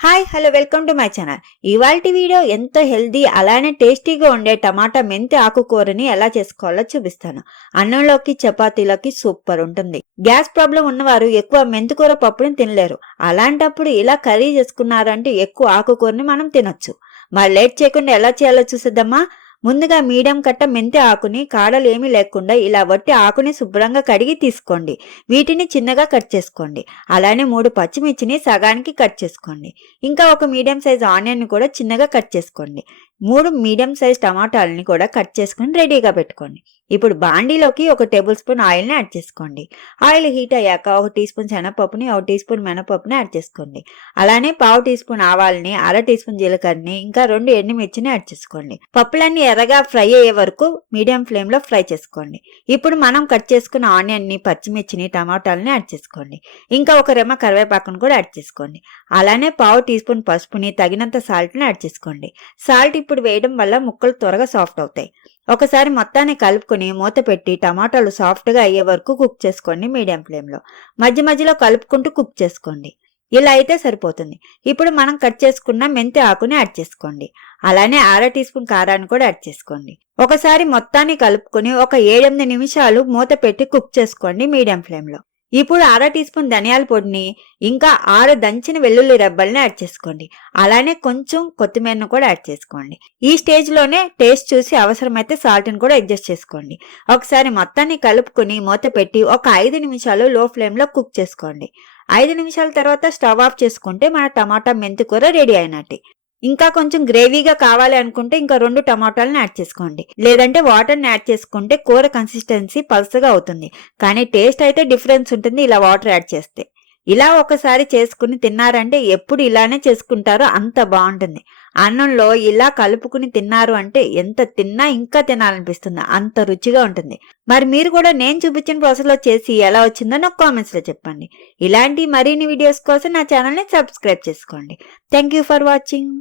Hi hello welcome to my channel ఇవాళ video ఎంతో healthy అలానే టేస్టీగా ఉండే టమాటా మెంతి ఆకుకూరని ఎలా చేసుకోవాలో చూపిస్తాను. అన్నంలోకి చపాతీలోకి సూపర్ ఉంటుంది. గ్యాస్ ప్రాబ్లం ఉన్నవారు ఎక్కువ మెంతికూర పప్పుని తినలేరు. అలాంటప్పుడు ఇలా కర్రీ చేసుకున్నారంటే ఎక్కువ ఆకుకూరని మనం తినొచ్చు. మరి లేట్ చేయకుండా ఎలా చేయాలో చూసేద్దామా ముందుగా మీడియం కట్ట మెంతి ఆకుని కాడలు ఏమీ లేకుండా ఇలా వట్టి ఆకుని శుభ్రంగా కడిగి తీసుకోండి. వీటిని చిన్నగా కట్ చేసుకోండి. అలానే మూడు పచ్చిమిర్చిని సగానికి కట్ చేసుకోండి. ఇంకా ఒక మీడియం సైజ్ ఆనియన్ కూడా చిన్నగా కట్ చేసుకోండి. మూడు మీడియం సైజ్ టమాటాలని కూడా కట్ చేసుకుని రెడీగా పెట్టుకోండి. ఇప్పుడు బాండీలోకి ఒక టేబుల్ స్పూన్ ఆయిల్ని యాడ్ చేసుకోండి. ఆయిల్ హీట్ అయ్యాక ఒక టీ స్పూన్ శనగపప్పుని ఒక టీ స్పూన్ మినపప్పుని యాడ్ చేసుకోండి. అలానే పావు టీ స్పూన్ ఆవాలని అర టీ స్పూన్ జీలకర్రని ఇంకా రెండు ఎండుమిర్చిని యాడ్ చేసుకోండి. పప్పులన్నీ ఎర్రగా ఫ్రై అయ్యే వరకు మీడియం ఫ్లేమ్లో ఫ్రై చేసుకోండి. ఇప్పుడు మనం కట్ చేసుకున్న ఆనియన్ని పచ్చిమిర్చిని టమాటాలని యాడ్ చేసుకోండి. ఇంకా ఒక రెమ్మ కరివేపాకును కూడా యాడ్ చేసుకోండి. అలానే పావు టీ స్పూన్ పసుపుని తగినంత సాల్ట్ని యాడ్ చేసుకోండి. సాల్ట్ ఇప్పుడు వేయడం వల్ల ముక్కలు త్వరగా సాఫ్ట్ అవుతాయి. ఒకసారి మొత్తాన్ని కలుపుకొని మూత పెట్టి టమాటాలు సాఫ్ట్గా అయ్యే వరకు కుక్ చేసుకోండి మీడియం ఫ్లేమ్లో. మధ్య మధ్యలో కలుపుకుంటూ కుక్ చేసుకోండి. ఇలా అయితే సరిపోతుంది. ఇప్పుడు మనం కట్ చేసుకున్న మెంతి ఆకుని యాడ్ చేసుకోండి. అలానే అర టీ స్పూన్ కారాన్ని కూడా యాడ్ చేసుకోండి. ఒకసారి మొత్తాన్ని కలుపుకొని ఒక ఏడెనిమిది నిమిషాలు మూత పెట్టి కుక్ చేసుకోండి మీడియం ఫ్లేమ్లో. ఇప్పుడు అర టీ స్పూన్ ధనియాల పొడిని ఇంకా ఆరు దంచిన వెల్లుల్లి రెబ్బల్ని యాడ్ చేసుకోండి. అలానే కొంచెం కొత్తిమీరను కూడా యాడ్ చేసుకోండి. ఈ స్టేజ్లోనే టేస్ట్ చూసి అవసరమైతే సాల్ట్ని కూడా అడ్జస్ట్ చేసుకోండి. ఒకసారి మొత్తాన్ని కలుపుకొని మూత పెట్టి ఒక ఐదు నిమిషాలు లో ఫ్లేమ్లో కుక్ చేసుకోండి. ఐదు నిమిషాల తర్వాత స్టవ్ ఆఫ్ చేసుకుంటే మన టమాటా మెంతి కూర రెడీ అయినట్టే. ఇంకా కొంచెం గ్రేవీగా కావాలి అనుకుంటే ఇంకా రెండు టమాటాలను యాడ్ చేసుకోండి. లేదంటే వాటర్ని యాడ్ చేసుకుంటే కూర కన్సిస్టెన్సీ పల్సగా అవుతుంది. కానీ టేస్ట్ అయితే డిఫరెన్స్ ఉంటుంది ఇలా వాటర్ యాడ్ చేస్తే. ఇలా ఒకసారి చేసుకుని తిన్నారంటే ఎప్పుడు ఇలానే చేసుకుంటారో అంత బాగుంటుంది. అన్నంలో ఇలా కలుపుకుని తిన్నారు అంటే ఎంత తిన్నా ఇంకా తినాలనిపిస్తుంది. అంత రుచిగా ఉంటుంది. మరి మీరు కూడా నేను చూపించిన ప్రాసెస్లో చేసి ఎలా వచ్చిందో నాకు కామెంట్స్లో చెప్పండి. ఇలాంటి మరిన్ని వీడియోస్ కోసం నా ఛానల్ని సబ్స్క్రైబ్ చేసుకోండి. Thank you for watching.